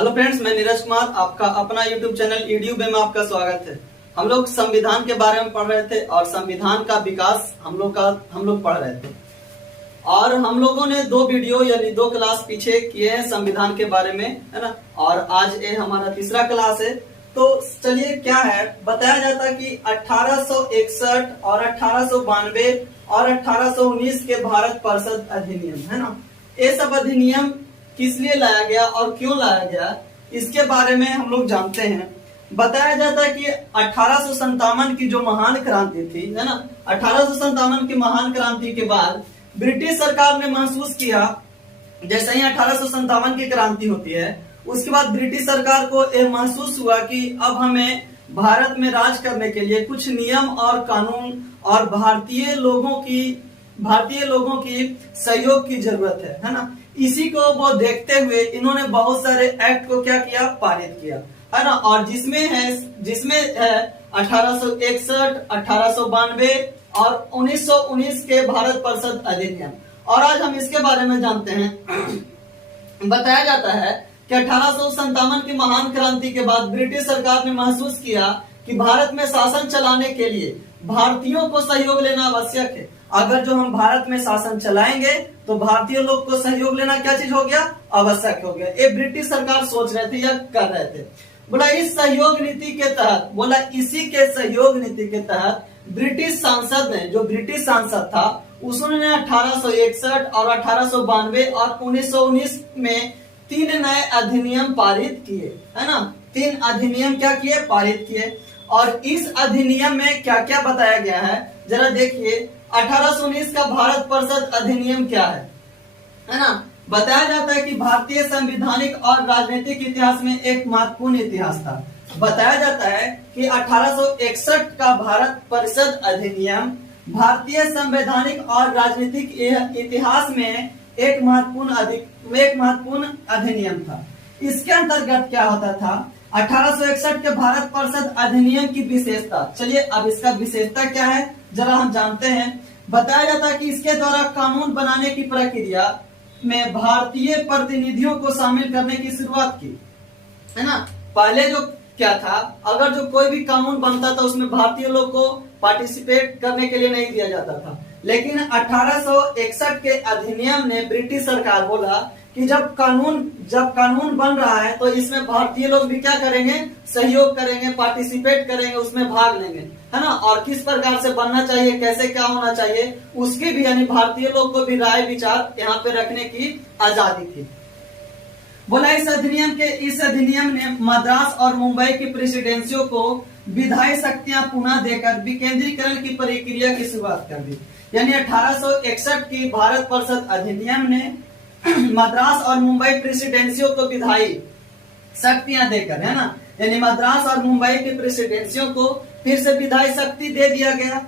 Hello friends, मैं नीरज कुमार, आपका अपना यूट्यूब चैनल ईडीयू में आपका स्वागत है। हम लोग संविधान के बारे में पढ़ रहे थे और संविधान का विकास हम लोग पढ़ रहे थे और हम लोगों ने 2 वीडियो यानी 2 क्लास पीछे किए हैं संविधान के बारे में, है ना। और आज ये हमारा तीसरा क्लास है। तो चलिए, क्या है बताया जाता है कि 1861 और 1892 और 1819 के भारत परिषद अधिनियम, है ना, ये सब अधिनियम किस लिए लाया गया और क्यों लाया गया, इसके बारे में हम लोग जानते हैं। बताया जाता है कि 1857 की जो महान क्रांति थी, है ना, 1857 की महान क्रांति के बाद ब्रिटिश सरकार ने महसूस किया, जैसे ही 1857 की क्रांति होती है उसके बाद ब्रिटिश सरकार को यह महसूस हुआ कि अब हमें भारत में राज करने के लिए कुछ नियम और कानून और भारतीय लोगों की सहयोग की जरूरत है ना। इसी को वो देखते हुए इन्होंने बहुत सारे एक्ट को क्या किया, पारित किया, है ना। और जिसमें है 1861, 1892 और 1919 के भारत परिषद अधिनियम। और आज हम इसके बारे में जानते हैं। बताया जाता है कि 1857 की महान क्रांति के बाद ब्रिटिश सरकार ने महसूस किया कि भारत में शासन चलाने के लिए भारतीयों को सहयोग लेना आवश्यक है। अगर जो हम भारत में शासन चलाएंगे तो भारतीय लोग को सहयोग लेना क्या चीज हो गया, आवश्यक हो गया। ये ब्रिटिश सरकार सोच रहे थे या कर रहे थे। बोला इसी के सहयोग नीति के तहत ब्रिटिश सांसद ने, जो ब्रिटिश सांसद था उसने 1861 और 1892 और 1919 में 3 नए अधिनियम पारित किए, है ना। 3 अधिनियम क्या किए, पारित किए। और इस अधिनियम में क्या क्या बताया गया है जरा देखिए। 1819 का भारत परिषद अधिनियम क्या है ना। बताया जाता है कि भारतीय संवैधानिक और राजनीतिक इतिहास में एक महत्वपूर्ण इतिहास था। बताया जाता है कि 1861 का भारत परिषद अधिनियम भारतीय संवैधानिक और राजनीतिक इतिहास में एक महत्वपूर्ण अधिनियम था। इसके अंतर्गत क्या होता था, 1861 के भारत परिषद अधिनियम की विशेषता, चलिए अब इसका विशेषता क्या है जरा हम जानते हैं। बताया जाता है कि इसके द्वारा कानून बनाने की प्रक्रिया में भारतीय प्रतिनिधियों को शामिल करने की शुरुआत की, है ना। पहले जो क्या था, अगर जो कोई भी कानून बनता था उसमें भारतीय लोग को पार्टिसिपेट करने के लिए नहीं दिया जाता था। लेकिन 1861 के अधिनियम ने ब्रिटिश सरकार बोला कि जब कानून बन रहा है तो इसमें भारतीय लोग भी क्या करेंगे, सहयोग करेंगे, पार्टिसिपेट करेंगे, उसमें भाग लेंगे, है ना। और किस प्रकार से बनना चाहिए, कैसे क्या होना चाहिए, उसकी भी यानी भारतीय लोग को भी राय विचार यहाँ पे रखने की आजादी थी। बोला इस अधिनियम ने मद्रास और मुंबई की प्रेसिडेंसियों को विधायी शक्तियां पुनः देकर विकेंद्रीकरण की प्रक्रिया की शुरुआत कर दी। यानी 1861 की भारत परिषद अधिनियम ने मद्रास और मुंबई प्रेसिडेंसियों को विधायी शक्तियां देकर, है ना, यानी मद्रास और मुंबई की प्रेसिडेंसियों को फिर से विधायी शक्ति दे दिया गया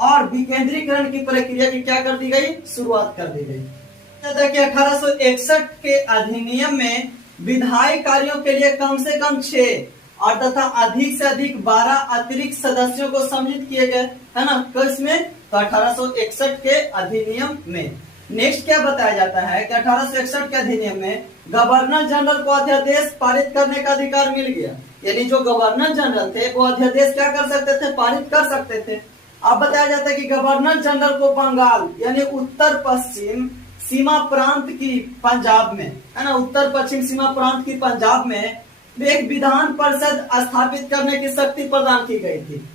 और विकेंद्रीकरण की प्रक्रिया की क्या कर दी गई, शुरुआत कर दी गई। कि 1861 के अधिनियम में विधायी कार्यों के लिए कम से कम 6 और तथा अधिक से अधिक 12 अतिरिक्त सदस्यों को सम्मिलित किए गए, है ना, किसमें, तो 1861 के अधिनियम में। नेक्स्ट क्या बताया जाता है कि 1861 के अधिनियम में गवर्नर जनरल को अध्यादेश पारित करने का अधिकार मिल गया। यानी जो गवर्नर जनरल थे वो अध्यादेश क्या कर सकते थे, पारित कर सकते थे। अब बताया जाता है कि गवर्नर जनरल को बंगाल यानी उत्तर पश्चिम सीमा प्रांत की पंजाब में, है ना, उत्तर पश्चिम सीमा प्रांत की पंजाब में एक विधान परिषद स्थापित करने की शक्ति प्रदान की गई थी।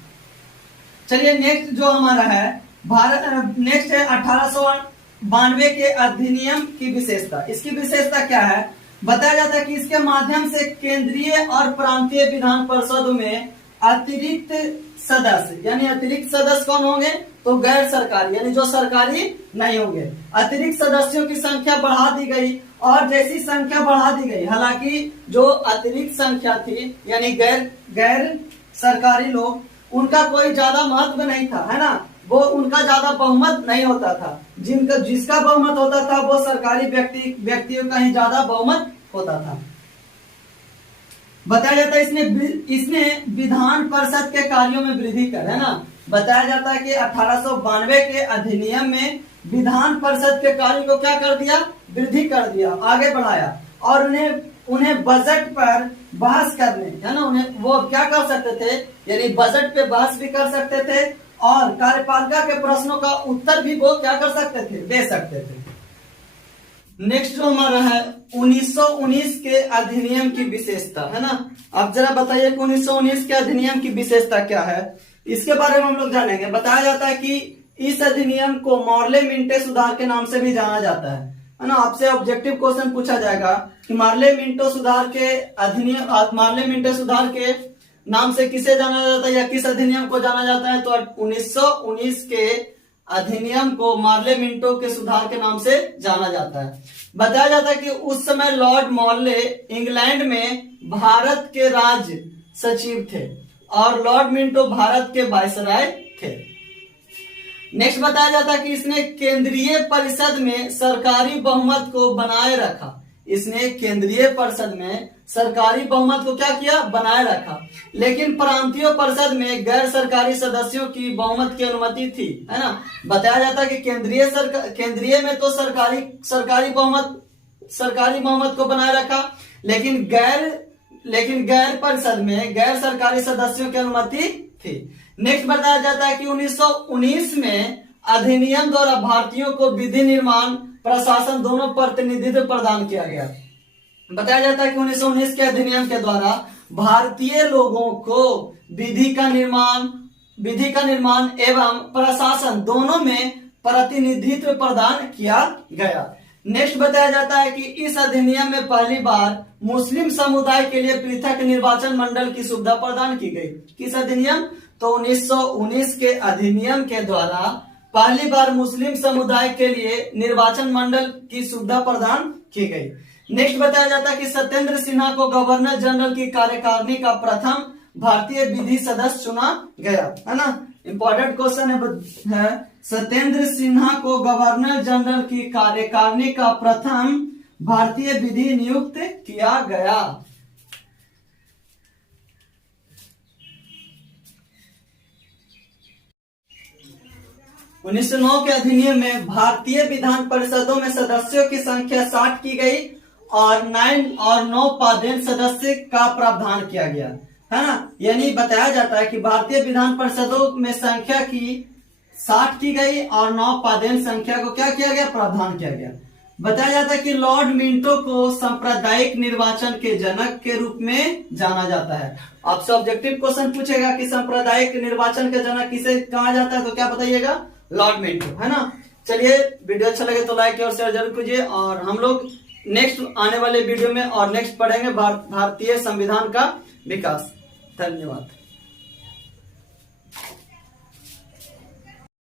चलिए नेक्स्ट जो हमारा है नेक्स्ट है 1892 के अधिनियम की विशेषता। इसकी विशेषता क्या है, बताया जाता है कि इसके माध्यम से केंद्रीय और प्रांतीय विधान परिषदों में अतिरिक्त सदस्य कौन होंगे, तो गैर सरकारी यानी जो सरकारी नहीं होंगे। अतिरिक्त सदस्यों की संख्या बढ़ा दी गई और जैसी संख्या बढ़ा दी गई, हालांकि जो अतिरिक्त संख्या थी यानी गैर सरकारी लोग, उनका कोई ज्यादा महत्व नहीं था, है ना, वो उनका ज्यादा बहुमत नहीं होता था। जिसका बहुमत होता था वो सरकारी व्यक्तियों का ही ज्यादा बहुमत होता था। बताया जाता है इसने विधान परिषद के कार्यों में वृद्धि कर, है ना। बताया जाता है कि 1892 के अधिनियम में विधान परिषद के कार्य को क्या कर दिया, वृद्धि कर दिया, आगे बढ़ाया और उन्हें उन्हें बजट पर बहस करने, है ना, उन्हें वो क्या कर सकते थे, यानी बजट पे बहस भी कर सकते थे और कार्यपालिका के प्रश्नों का उत्तर भी वो क्या कर सकते थे, दे सकते थे। नेक्स्ट जो हमारा है 1919 के अधिनियम की विशेषता, है ना। अब जरा बताइए कि 1919 के अधिनियम की विशेषता क्या है, इसके बारे में हम लोग जानेंगे। बताया जाता है कि इस अधिनियम को मॉर्ले मिंटो सुधार के नाम से भी जाना जाता है ना। आपसे ऑब्जेक्टिव क्वेश्चन पूछा जाएगा कि मॉर्ले मिंटो सुधार के अधिनियम, मॉर्ले मिंटो सुधार के नाम से किसे जाना जाता है या किस अधिनियम को जाना जाता है, तो 1919 के अधिनियम को मॉर्ले मिंटो के सुधार के नाम से जाना जाता है। बताया जाता है कि उस समय लॉर्ड मॉर्ले इंग्लैंड में भारत के राज्य सचिव थे और लॉर्ड मिंटो भारत के वायसराय थे। नेक्स्ट बताया जाता है कि इसने केंद्रीय परिषद में सरकारी बहुमत को बनाए रखा। इसने केंद्रीय परिषद में सरकारी बहुमत को क्या किया, बनाए रखा। लेकिन प्रांतीय परिषद में गैर सरकारी सदस्यों की बहुमत की अनुमति थी, है ना। बताया जाता है कि केंद्रीय में तो सरकारी बहुमत को बनाए रखा, लेकिन गैर परिषद में गैर सरकारी सदस्यों की अनुमति थी। नेक्स्ट बताया जाता है कि 1919 में अधिनियम द्वारा भारतीयों को विधि निर्माण, प्रशासन दोनों प्रतिनिधित्व प्रदान किया गया। बताया जाता है कि 1919 के अधिनियम के द्वारा भारतीय लोगों को विधि का निर्माण एवं प्रशासन दोनों में प्रतिनिधित्व प्रदान किया गया। नेक्स्ट बताया जाता है कि इस अधिनियम में पहली बार मुस्लिम समुदाय के लिए पृथक निर्वाचन मंडल की सुविधा प्रदान की गई। किस अधिनियम, तो 1919 के अधिनियम के द्वारा पहली बार मुस्लिम समुदाय के लिए निर्वाचन मंडल की सुविधा प्रदान की गई। नेक्स्ट बताया जाता है कि सत्येंद्र सिन्हा को गवर्नर जनरल की कार्यकारिणी का प्रथम भारतीय विधि सदस्य चुना गया, है ना। इंपॉर्टेंट क्वेश्चन है सत्येंद्र सिन्हा को गवर्नर जनरल की कार्यकारिणी का प्रथम भारतीय विधि नियुक्त किया गया। 1909 के अधिनियम में भारतीय विधान परिषदों में सदस्यों की संख्या 60 की गई और 9 पदेन सदस्य का प्रावधान किया गया, है ना। यानी बताया जाता है कि भारतीय विधान परिषदों में संख्या की 60 की गई और 9 पदेन संख्या को क्या किया गया, प्रावधान किया गया। बताया जाता है कि लॉर्ड मिंटो को सांप्रदायिक निर्वाचन के जनक के रूप में जाना जाता है। आपसे ऑब्जेक्टिव क्वेश्चन पूछेगा कि सांप्रदायिक निर्वाचन के जनक किसे कहा जाता है, तो क्या बताइएगा, लॉर्ड मिंटो, है ना। चलिए, वीडियो अच्छा लगे तो लाइक और शेयर जरूर कीजिए और हम लोग नेक्स्ट आने वाले वीडियो में और नेक्स्ट पढ़ेंगे भारतीय संविधान का विकास। धन्यवाद।